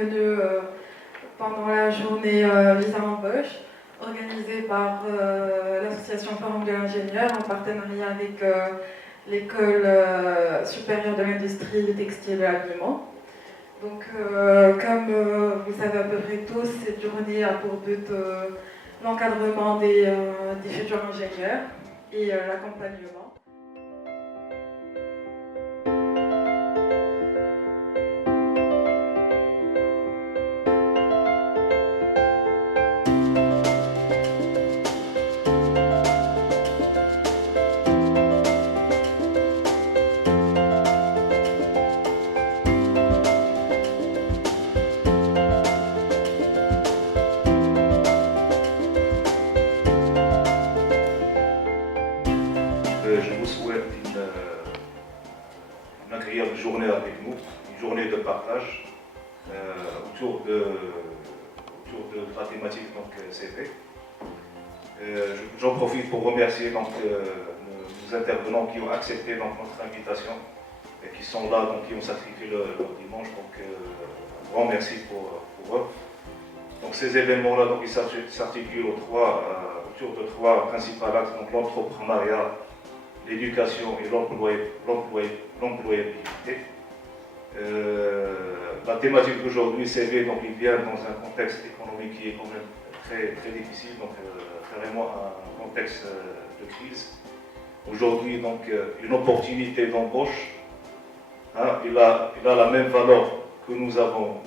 venus pendant la journée Visa Embauche, organisée par l'association Forum de l'ingénieur en partenariat avec l'école supérieure de l'industrie du textile et de l'habillement. Donc, comme vous savez à peu près tous, cette journée a pour but l'encadrement des futurs ingénieurs et l'accompagnement. Je vous souhaite une agréable journée avec nous, une journée de partage autour de la thématique donc, CV. J'en profite pour remercier donc, nos intervenants qui ont accepté donc, notre invitation et qui sont là, donc, qui ont sacrifié leur dimanche. Donc, un grand merci pour eux. Donc, ces événements-là ils s'articulent autour de trois principaux axes, donc l'entrepreneuriat, l'éducation et l'employabilité. La thématique d'aujourd'hui, CV, donc il vient dans un contexte économique qui est quand même très, très difficile, donc carrément un contexte de crise. Aujourd'hui, donc une opportunité d'embauche, il a la même valeur que nous avons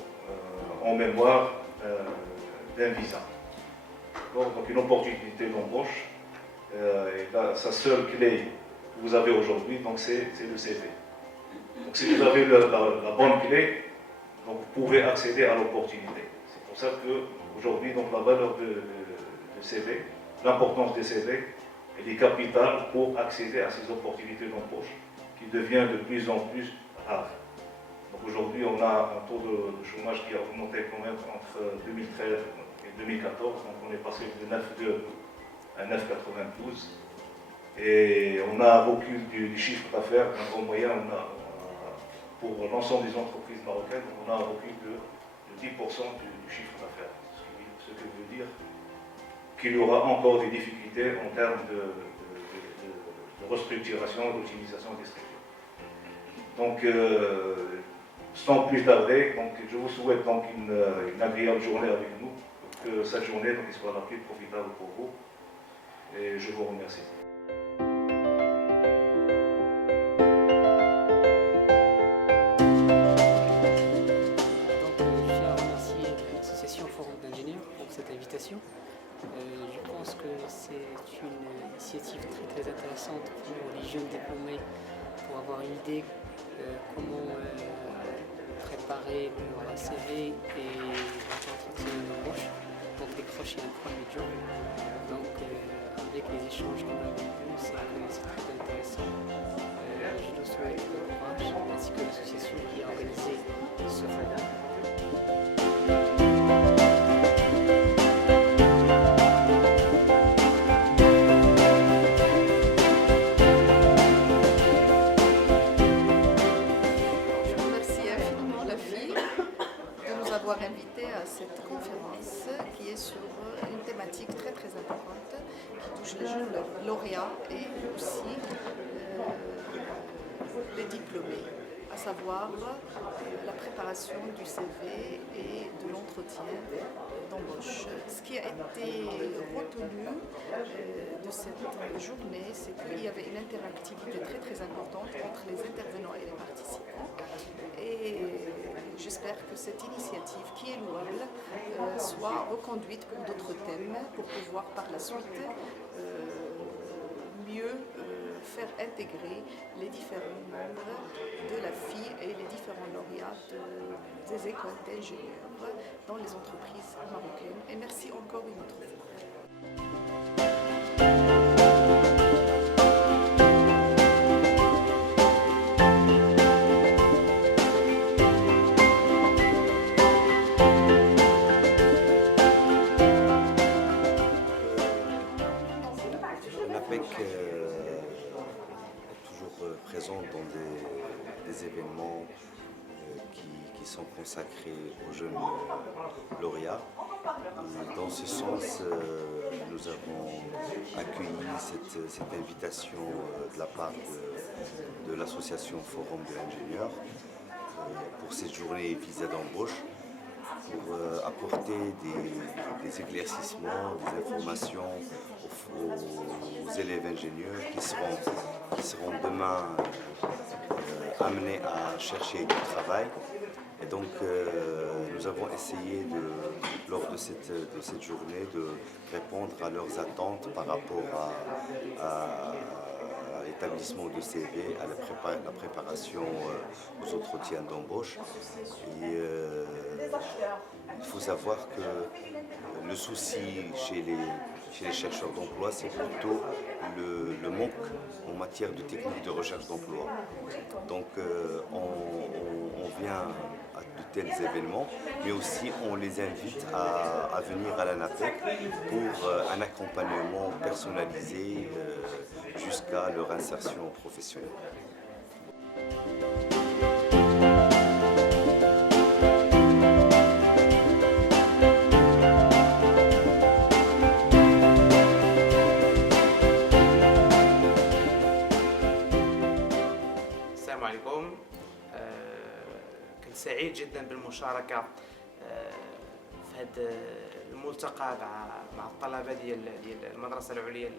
en mémoire d'un visa. Donc une opportunité d'embauche, sa seule clé que vous avez aujourd'hui, donc c'est le CV. Donc si vous avez la bonne clé, donc vous pouvez accéder à l'opportunité. C'est pour ça qu'aujourd'hui, donc la valeur de CV, l'importance des CV, elle est capitale pour accéder à ces opportunités d'embauche qui devient de plus en plus rare. Donc aujourd'hui, on a un taux de chômage qui a augmenté quand même entre 2013 et 2014, donc on est passé de 9,2 à 9,92. Et on a un recul du chiffre d'affaires, en moyen, pour l'ensemble des entreprises marocaines, on a un recul de 10% du chiffre d'affaires. Ce qui veut dire qu'il y aura encore des difficultés en termes de restructuration, d'optimisation des structures. Donc, sans plus tarder, donc, je vous souhaite donc une agréable journée avec nous, que cette journée donc, soit la plus profitable pour vous. Et je vous remercie. Je tiens à remercier l'association Forum d'ingénieurs pour cette invitation. Je pense que c'est une initiative très très intéressante pour les jeunes diplômés pour avoir une idée comment préparer leur CV et l'entretien d'embauche pour décrocher un premier job. Donc avec les échanges qu'on a eus, c'est très intéressant. Je nous souhaite bon courage ainsi que l'association qui a organisé ce forum. Invité à cette conférence qui est sur une thématique très très importante qui touche les jeunes lauréats et aussi les diplômés, à savoir la préparation du CV et de l'entretien d'embauche. Ce qui a été retenu de cette journée, c'est qu'il y avait une interactivité très très importante entre les intervenants et les participants. Et j'espère que cette initiative, qui est louable, soit reconduite pour d'autres thèmes, pour pouvoir par la suite mieux faire intégrer les différents membres de la FI et les différents lauréats des écoles d'ingénieurs dans les entreprises marocaines. Et merci encore une autre fois. Toujours présent dans des événements qui sont consacrés aux jeunes lauréats. Et dans ce sens, nous avons accueilli cette invitation de la part de l'association Forum de l'ingénieur pour cette journée visa d'embauche, pour apporter des éclaircissements, des informations aux élèves ingénieurs qui seront demain amenés à chercher du travail. Et donc nous avons essayé lors de cette journée de répondre à leurs attentes par rapport à l'établissement de CV, à la préparation aux entretiens d'embauche. Et il faut savoir que le souci chez les chercheurs d'emploi, c'est plutôt le manque en matière de techniques de recherche d'emploi. Donc on vient à de tels événements, mais aussi on les invite à venir à l'ANAPEC pour un accompagnement personnalisé jusqu'à leur insertion professionnelle. السلام عليكم. كنت سعيد جدا بالمشاركة في هذا الملتقى مع الطلبة ديال المدرسة العليا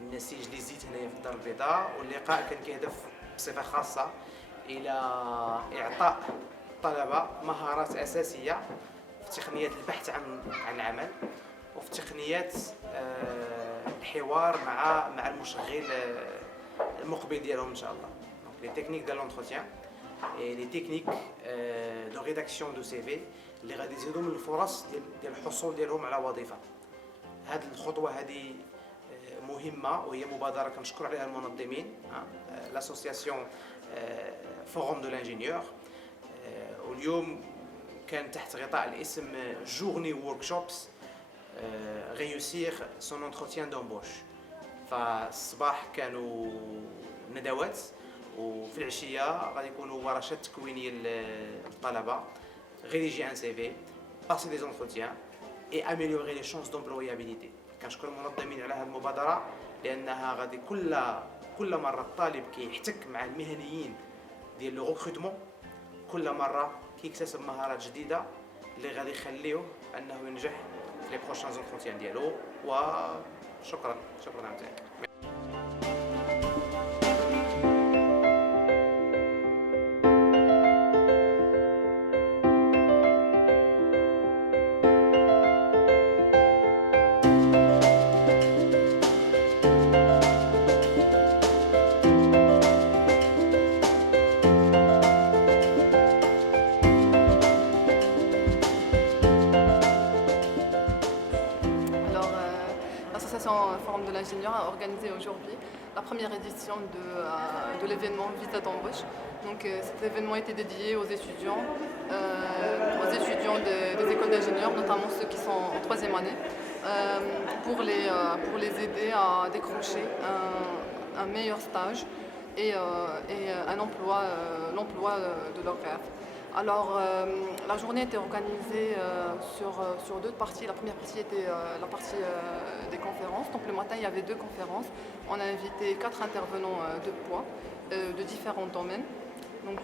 النسيج اللي زيت هنايا في الدار البيضاء، واللقاء كان كيهدف بصفة خاصة إلى إعطاء الطلبة مهارات أساسية في تقنيات البحث عن العمل وفي تقنيات الحوار مع المشغل المقبل ديالهم ان شاء الله. Donc les techniques de l'entretien et les techniques de rédaction de CV اللي غادي يزيدوا من الفرص ديال الحصول ديالهم على وظيفه. هذه الخطوه هذه مهمه وهي مبادره كنشكر عليها المنظمين l'association Forum de l'ingénieur. واليوم كان تحت غطاء الاسم Journée Workshops réussir son entretien d'embauche. فالصباح كانوا ندوات وفي العشيه غادي يكونوا ورشات تكوينيه للطلبه rédiger un CV, passer des entretiens et améliorer les chances d'employabilité. كنشكر المنظمين على هذه المبادره لانها غادي كل مره الطالب كيحتك مع المهنيين ديال لو ريكروتمون كل مره كيكتسب مهارات جديده اللي غادي يخليوه انه ينجح في لي بروشانز انتروتيان ديالو. وشكرا عاوتاني. L'association Forum de l'ingénieur a organisé aujourd'hui la première édition de l'événement Visa d'embauche. Donc cet événement était dédié aux étudiants des écoles d'ingénieurs, notamment ceux qui sont en troisième année, pour les aider à décrocher un meilleur stage et l'emploi de leur rêve. Alors, la journée était organisée sur deux parties. La première partie était la partie des conférences. Donc, le matin, il y avait deux conférences. On a invité 4 intervenants de poids, de différents domaines. Donc,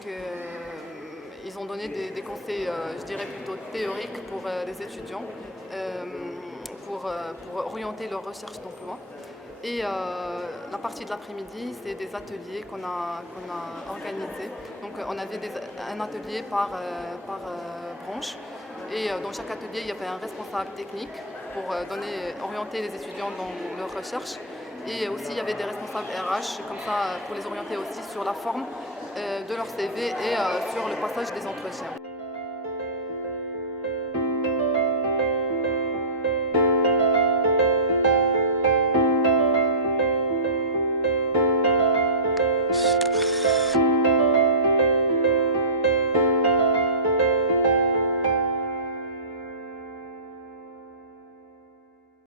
ils ont donné des conseils, je dirais plutôt théoriques pour les étudiants, pour orienter leur recherche d'emploi. Et la partie de l'après-midi, c'est des ateliers qu'on a organisés. Donc on avait un atelier par branche. Et dans chaque atelier, il y avait un responsable technique pour orienter les étudiants dans leur recherche. Et aussi, il y avait des responsables RH, comme ça, pour les orienter aussi sur la forme de leur CV et sur le passage des entretiens.